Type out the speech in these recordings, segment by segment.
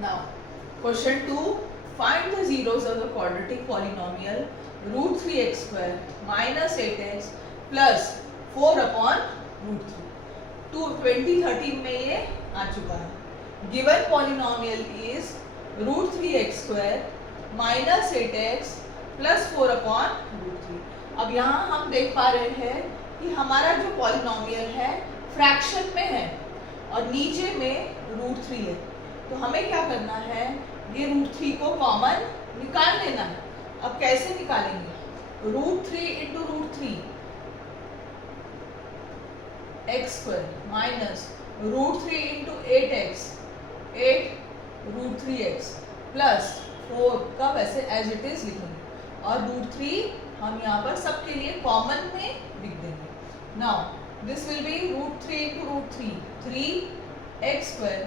Now, question 2. Find the zeros of the quadratic polynomial root 3x square minus 8x plus 4 upon root 3. 2013 में ये आ चुका है. Given polynomial is root 3x square minus 8x plus 4 upon root 3. अब यहाँ हम देख पा रहे हैं कि हमारा जो पॉलिनोमियल है फ्रैक्शन में है और नीचे में रूट 3 है. तो हमें क्या करना है, ये रूट 3 को कॉमन निकाल लेना है. अब कैसे निकालेंगे? Root 3 into root 3 X square minus root 3 into 8x 8 root 3x plus 4 का वैसे एज इट इज लिखेंगे और रूट 3 हम यहाँ पर सबके लिए कॉमन में लिख देंगे. Now this will be root 3 into root 3 3x square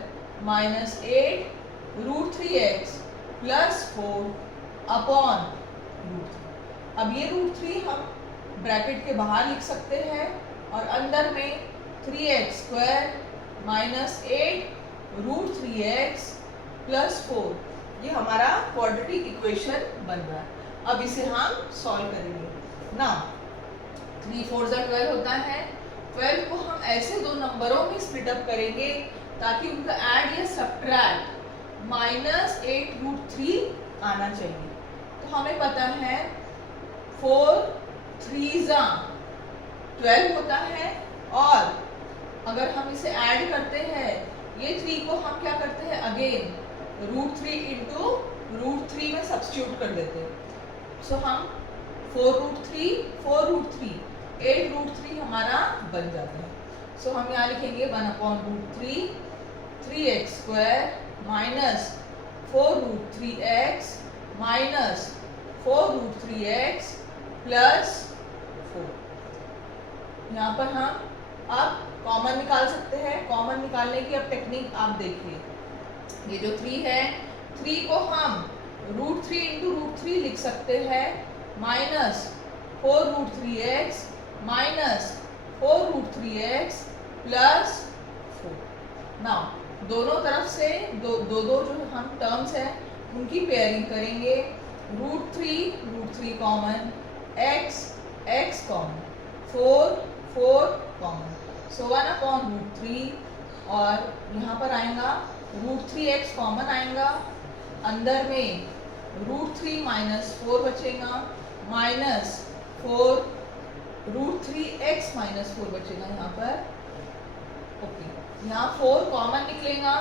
minus 8 root 3x plus 4 upon root 3. अब ये रूट 3 हम ब्रैकेट के बाहर लिख सकते हैं और अंदर में 3x square minus 8 root 3x plus 4 ये हमारा क्वाड्रेटिक इक्वेशन बन रहा है. अब इसे हम सॉल्व करेंगे. ना 3 4 12 होता है. 12 को हम ऐसे दो नंबरों में स्प्लिट अप करेंगे ताकि उनका ऐड या सब्ट्रैक्ट माइनस 8 रूट 3 आना चाहिए. तो हमें पता है 4 3 12 होता है और अगर हम इसे ऐड करते हैं ये 3 को हम क्या करते हैं अगेन रूट 3 इंटू रूट 3 में सब्स्टिट्यूट कर देते हैं. सो हम 4 रूट 3 8 रूट 3 हमारा बन जाता है. सो हम यहाँ लिखेंगे 1 upon root 3 3x square minus 4 root 3x minus 4 root 3x plus 4. यहाँ पर हम अब कॉमन निकाल सकते हैं. कॉमन निकालने की अब टेक्निक आप देखिए. ये जो 3 है 3 को हम रूट 3 इंटू रूट 3 लिख सकते हैं minus 4 root 3x minus 4 root 3x plus 4. Now दोनों तरफ से दो जो हम टर्म्स हैं उनकी पेयरिंग करेंगे. Root 3 common x common 4 common. So 1 upon root 3 और यहाँ पर आएगा रूट 3x कॉमन आएगा. अंदर में रूट 3 माइनस 4 बचेगा माइनस 4 रूट 3x माइनस 4 बचेगा यहाँ पर. ओके यहाँ 4 कॉमन निकलेगा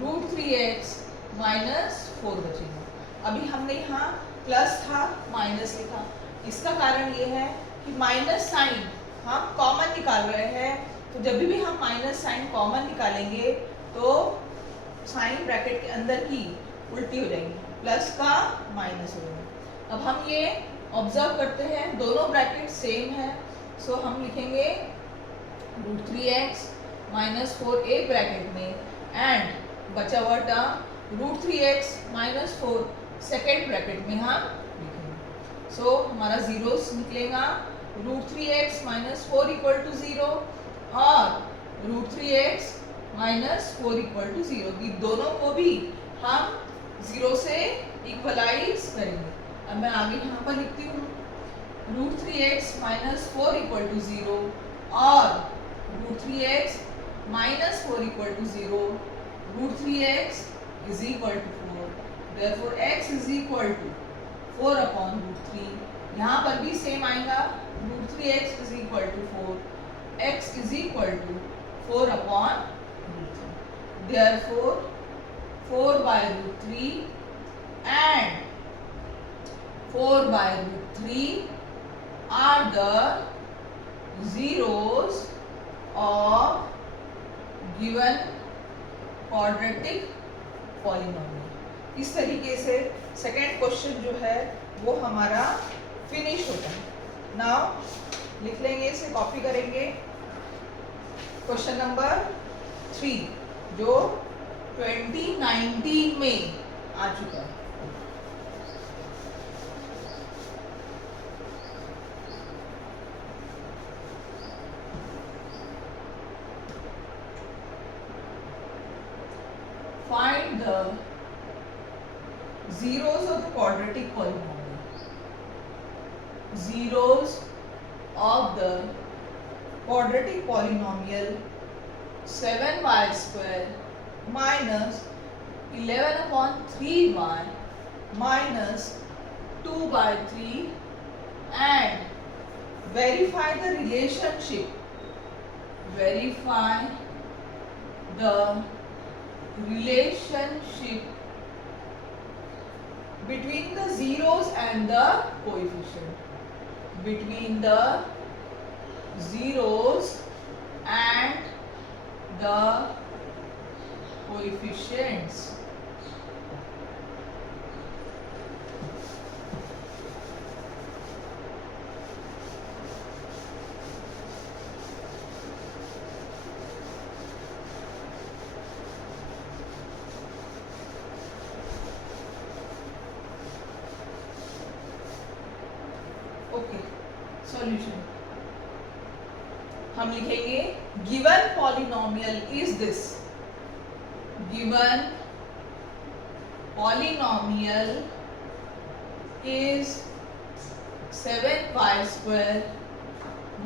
रूट 3x माइनस 4 बचेगा. अभी हमने यहाँ प्लस था माइनस लिखा. इसका कारण ये है कि माइनस साइन हम कॉमन निकाल रहे हैं. तो जब भी हम माइनस साइन कॉमन निकालेंगे तो साइन ब्रैकेट के अंदर की उल्टी हो जाएगी, प्लस का माइनस हो जाएगा. अब हम ये ऑब्जर्व करते हैं दोनों ब्रैकेट सेम है. सो हम लिखेंगे रूट 3x माइनस 4 एक ब्रैकेट में एंड बचा हुआ term root 3x minus 4 second bracket में हम लिखेंगे. सो हमारा जीरोस निकलेगा root 3x minus 4 equal to 0 और root 3x minus 4 equal to 0. दोनों को भी हम 0 से इक्वलाइज करेंगे. अब मैं आगे यहाँ पर लिखती हूँ root 3x minus 4 equal to 0 और root 3x minus 4 equal to 0. Root 3x is equal to 4. Therefore x is equal to 4 upon root 3. यहाँ पर भी सेम आएगा root 3x is equal to 4. x is equal to 4 upon root 3. Therefore 4 by root 3 and 4 by root 3 are the zeros of given quadratic polynomial. इस तरीके से second question जो है वो हमारा फिनिश होता है. नाउ लिख लेंगे, इसे कॉपी करेंगे. क्वेश्चन नंबर 3 जो 2019 में आ चुका है. Find the zeros of the quadratic polynomial. Zeros of the quadratic polynomial 7y square minus 11 upon 3y minus 2 by 3 and verify the relationship. Verify the relationship between the zeros and the coefficient. Between the zeros and the coefficients. Okay, solution हम लिखेंगे given polynomial is this. Given polynomial is 7y square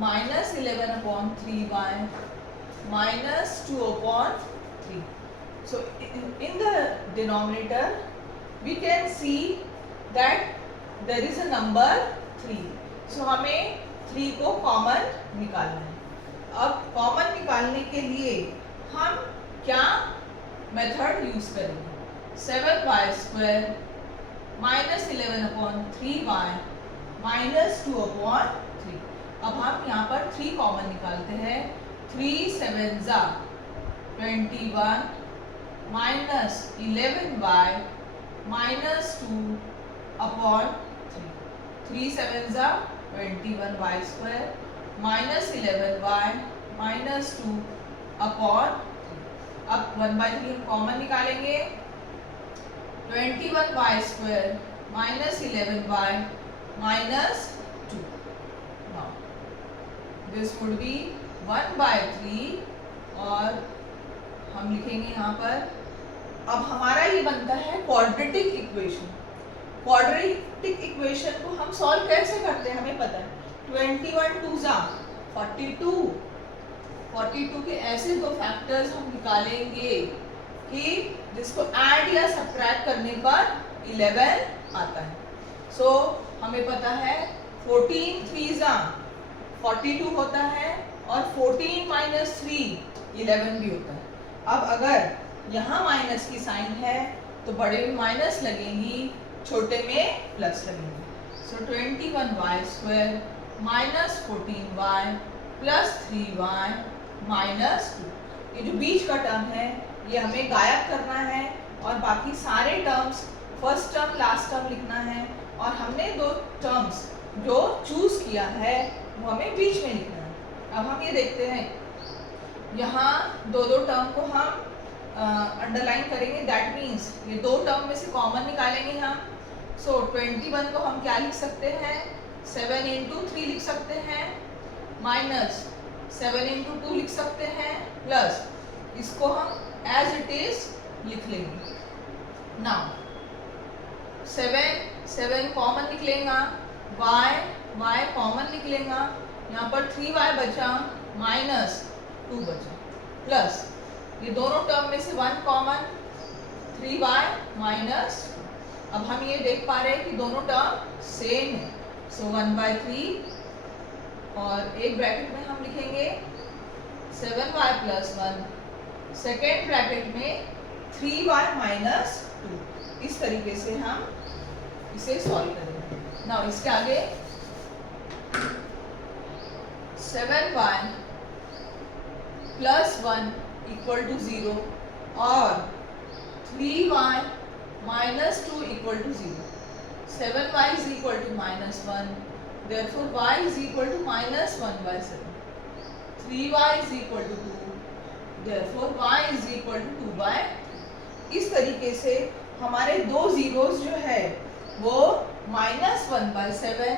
minus 11 upon 3y minus 2 upon 3. So in the denominator we can see that there is a number 3. सो हमें 3 को common निकालना है. अब common निकालने के लिए हम क्या मेथड यूज करेंगे? 7y square minus 11 upon 3y minus 2 upon 3. अब हम यहाँ पर 3 कॉमन निकालते हैं. 3 7 जा 21 माइनस 11y माइनस 2 अपॉन 3. 3 7 जा 21y square minus 11y minus 2 upon 3. अब 1/3 हम कॉमन निकालेंगे. 21y square minus 11y minus 2. Now this would B 1/3 और हम लिखेंगे यहाँ पर. अब हमारा ये बनता है क्वाड्रेटिक इक्वेशन. क्वाड्रेटिक इक्वेशन को हम सॉल्व कैसे करते हैं हमें पता है. 21 2 जा 42. 42 के ऐसे दो फैक्टर्स हम निकालेंगे कि जिसको ऐड या सब्ट्रैक्ट करने पर 11 आता है. सो हमें पता है 14 3 जा 42 होता है और 14 माइनस 3 11 भी होता है. अब अगर यहाँ माइनस की साइन है तो बड़े में माइनस लगेंगी, छोटे में प्लस लगेंगे. सो 21y square minus 14y plus 3y minus 2. ये जो बीच का टर्म है ये हमें गायब करना है और बाकी सारे terms first term last term लिखना है. और हमने दो टर्म्स जो चूज किया है वो हमें बीच में लिखना है. अब हम ये देखते हैं यहाँ दो टर्म को हम अंडरलाइन करेंगे. दैट मीन्स ये दो टर्म में से कॉमन निकालेंगे हम. सो 21 को हम क्या लिख सकते हैं 7 into 3 लिख सकते हैं माइनस 7 into 2 लिख सकते हैं प्लस इसको हम एज इट इज लिख लेंगे. नाउ 7 कॉमन निकलेगा, y कॉमन निकलेगा, यहाँ पर 3y बचा माइनस 2 बचा प्लस ये दोनों टर्म में से 1 कॉमन 3y माइनस. अब हम ये देख पा रहे हैं कि दोनों टर्म सेम है. सो 1/3 और एक ब्रैकेट में हम लिखेंगे 7y प्लस 1, सेकेंड ब्रैकेट में 3y माइनस 2. इस तरीके से हम इसे सॉल्व करेंगे. नाउ इसके आगे 7y प्लस 1 इक्वल टू 0 और 3y minus 2 equal to 0. 7y is equal to minus 1. Therefore, y is equal to minus 1/7. 3y is equal to 2. Therefore, y is equal to 2/3. इस तरीके से हमारे दो जीरोस जो है वो minus 1/7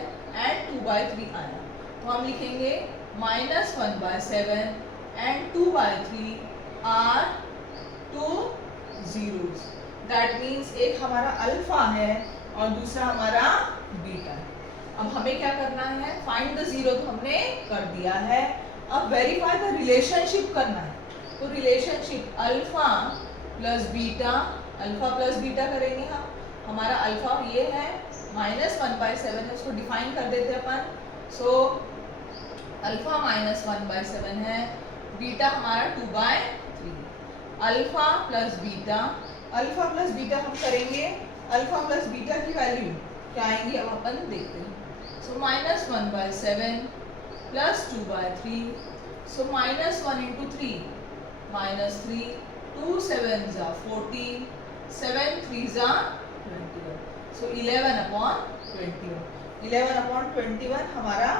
and 2/3 आया. तो हम लिखेंगे minus 1/7 and 2/3 are two zeros. That means एक हमारा अल्फा है और दूसरा हमारा बीटा है। अब हमें क्या करना है, फाइंड द जीरो तो हमने कर दिया है, अब वेरीफाई द रिलेशनशिप करना है। तो relationship alpha plus beta, alpha plus beta करेंगे हम। हमारा अल्फा ये है -1/7 है, उसको डिफाइन कर देते हैं अपन। सो अल्फा -1/7 है, बीटा हमारा 2/3। Alpha plus beta, alpha plus beta हम करेंगे, अल्फा प्लस बीटा की वैल्यू क्या आएंगी अब अपन देखते हैं। सो -1/7 plus 2/3, so -1 into 3 -3, 2 7s are 14, 7 3s are 21, so 11/21। 11/21 हमारा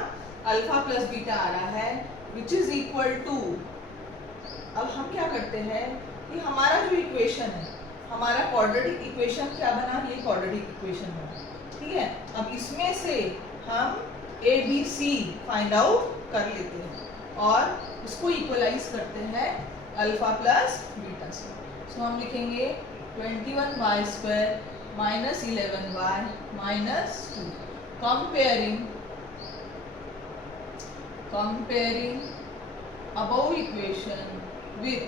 अल्फा प्लस बीटा आ रहा है, विच इज इक्वल टू, अब हम क्या करते हैं कि हमारा जो इक्वेशन है, हमारा क्वाड्रेटिक इक्वेशन क्या बना, ये क्वाड्रेटिक इक्वेशन बना, ठीक है। अब इसमें से हम A B C find out कर लेते हैं और उसको इक्वलाइज करते हैं अल्फा प्लस बीटा से। सो हम लिखेंगे 21y² - 11y -2, comparing above equation with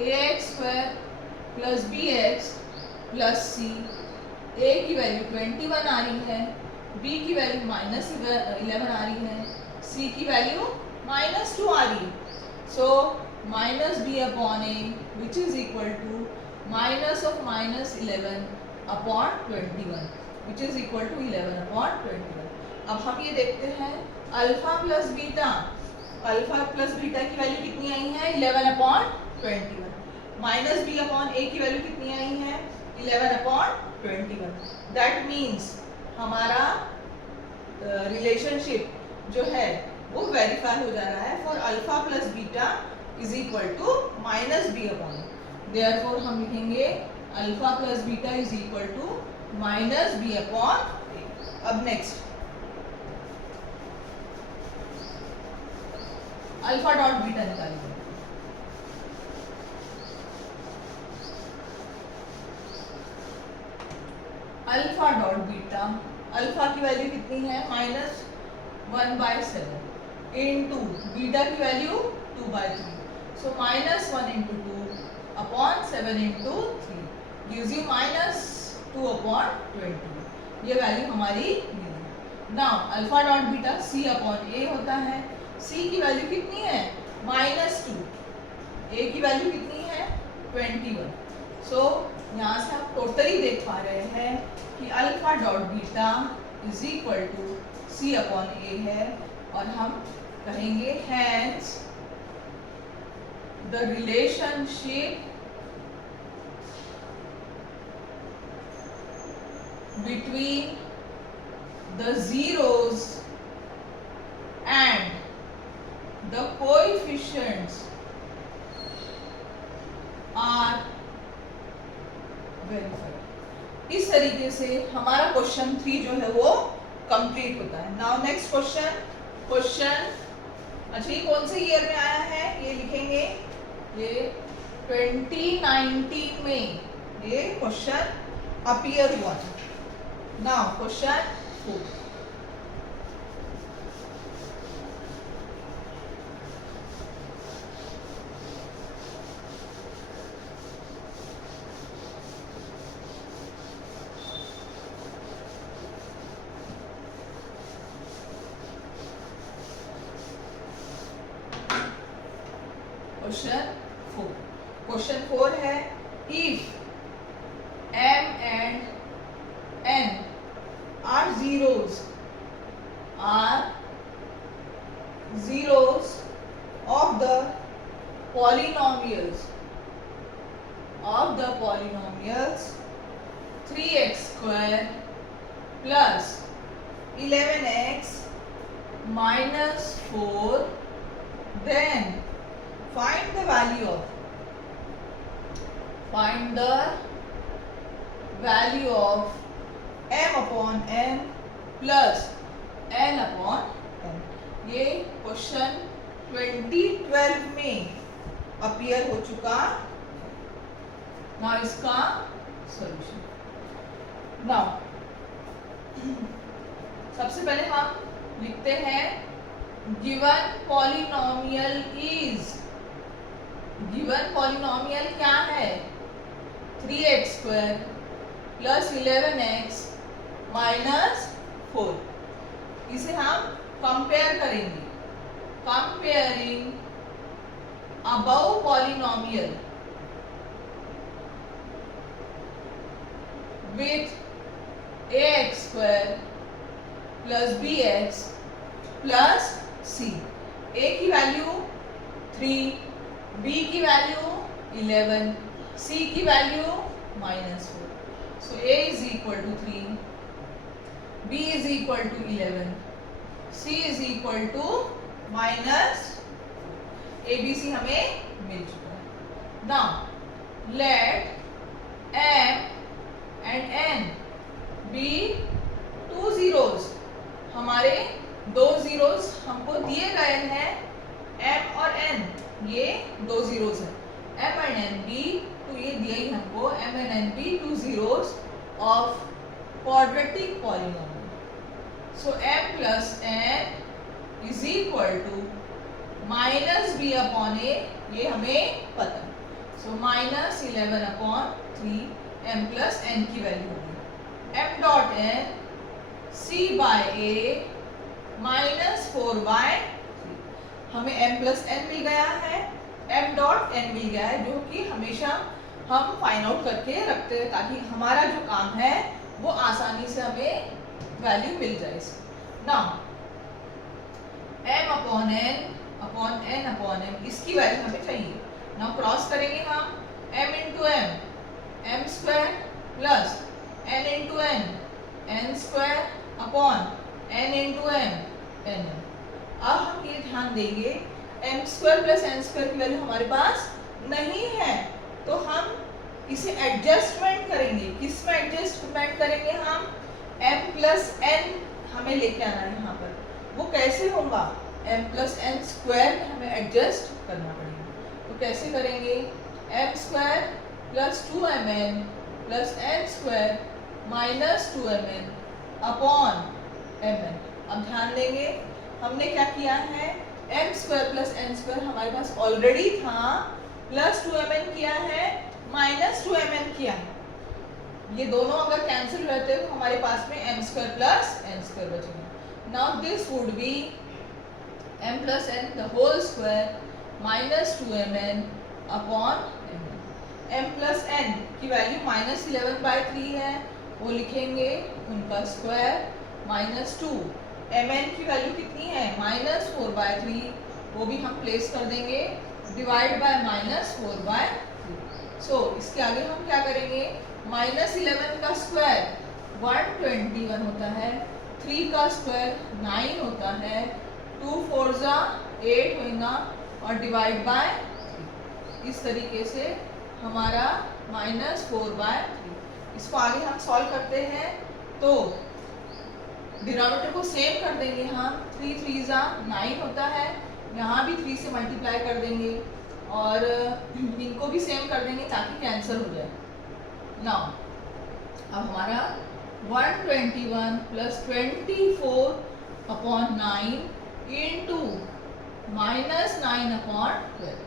ax² plus bx plus c। a की वैल्यू 21 आ रही है, b की वैल्यू -11 आ रही है, c की वैल्यू -2 आ रही है। सो -b/a which is equal to -(-11/21) which is equal to 11/21। अब हम ये देखते हैं alpha plus beta, alpha plus beta की वैल्यू कितनी आई है 11/21, माइनस b/a की वैल्यू कितनी आई है 11/21। दैट मीन्स हमारा रिलेशनशिप जो है वो वेरीफाई हो जा रहा है for alpha plus beta is equal to -b/a। Therefore हम लिखेंगे alpha plus beta is equal to -b/a। अब नेक्स्ट अल्फा डॉट बीटा निकालिए। अल्फा डॉट बीटा, अल्फा की वैल्यू कितनी है -1/7 इनटू बीटा की value 2/3। So -1 into 2/7 into 3 gives you -2/20। ये value हमारी मिली। Now alpha dot beta c/a होता है, c की वैल्यू कितनी है -2, a की वैल्यू कितनी है 21। सो यहाँ से आप टोटली देख पा रहे हैं कि alpha dot beta is equal to c/a है, और हम कहेंगे hence the relationship between the zeros and the coefficients are verified। इस तरीके से हमारा क्वेश्चन 3 जो है वो कंप्लीट होता है। नाउ नेक्स्ट क्वेश्चन अच्छा ये कौन से ईयर में आया है ये लिखेंगे, ये 2019 में ये क्वेश्चन अपीयर हुआ था। Now question 4। क्वेश्चन 4 है if m and n are zeros of the polynomials 3x² plus 11x minus 4, then find the value of m/n plus n/n। ये क्वेश्चन 2012 में अपीयर हो चुका। ना इसका सॉल्यूशन। नाउ सबसे पहले हम लिखते हैं given polynomial is, given polynomial क्या है, 3x² प्लस 11x माइनस 4। इसे हम कंपेयर करेंगे, comparing above polynomial with ax² plus bx plus c। a की वैल्यू 3, b की वैल्यू 11, c की value -4। So a is equal to 3, b is equal to 11, c is equal to -4। ABC हमें मिल चुका है। Now let m and n be 2 zeros, हमारे 2 zeros हमको दिए गए हैं, m और n, ये 2 zeros है, m एंड n बी, तो ये दिया ही हमको m and n be 2 zeros of quadratic polynomial। So m plus n is equal to -b upon a, ये हमें पता है। So -11 upon 3 m plus n की वैल्यू होगी m dot n c by a -4/3। हमें m प्लस n मिल गया है, m dot n मिल गया है, जो कि हमेशा हम फाइंड आउट करके रखते हैं ताकि हमारा जो काम है वो आसानी से हमें वैल्यू मिल जाए। Now m upon n upon m, इसकी वैल्यू हमें चाहिए। नाउ क्रॉस करेंगे हम m into m square plus n into n square upon n into n। अब हम ये ध्यान देंगे m square plus n square की वैल्यू हमारे पास नहीं है, तो हम इसे एडजस्टमेंट करेंगे। किस में एडजस्टमेंट करेंगे हम, m प्लस n हमें लेके आना है यहाँ पर, वो कैसे होगा, m प्लस n स्क्वायर में हमें एडजस्ट करना पड़ेगा। तो कैसे करेंगे, m square plus 2mn plus n square minus 2mn upon mn। अब ध्यान देंगे हमने क्या किया है, m square plus n square हमारे पास ऑलरेडी था, प्लस 2mn किया है, माइनस 2mn किया है। ये दोनों अगर कैंसिल रहते तो हमारे पास में m square plus n square बचेगा। Now this would be m plus n the whole square minus 2mn upon m plus n की वैल्यू -11/3 है, वो लिखेंगे उनका स्क्वायर -2। mn की वैल्यू कितनी है, -4/3, वो भी हम प्लेस कर देंगे, डिवाइड बाय -4/3। सो इसके आगे हम क्या करेंगे, -11 का स्क्वायर 121 होता है, 3 का स्क्वायर 9 होता है, 2 4 8 होगा और डिवाइड बाय 3। इस तरीके से हमारा -4/3। इसको आगे हम सॉल्व करते हैं तो डिनोमिनेटर को सेम कर देंगे हम, 3 3 9 होता है, यहाँ भी 3 से मल्टीप्लाई कर देंगे और इनको भी सेम कर देंगे ताकि कैंसिल हो जाए। नाउ अब हमारा 121 प्लस 24 अपॉन 9 इंटू -9 अपॉन 12,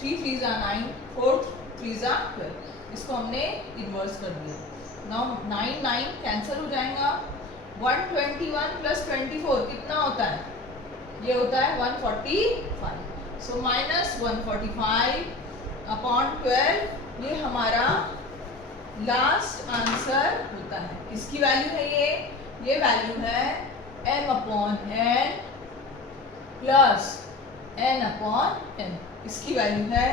3 3 9, 4 3 12, इसको हमने इन्वर्स कर दिया। नाउ 9 9 कैंसिल हो जाएगा, 121 प्लस 24 कितना होता है, ये होता है 145। सो -145 अपॉन 12, ये हमारा लास्ट आंसर होता है। इसकी वैल्यू है ये वैल्यू है m upon n plus n upon n, इसकी वैल्यू है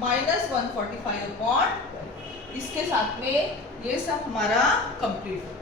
-145 अपॉन 12। इसके साथ में ये सब हमारा कंप्लीट होता है।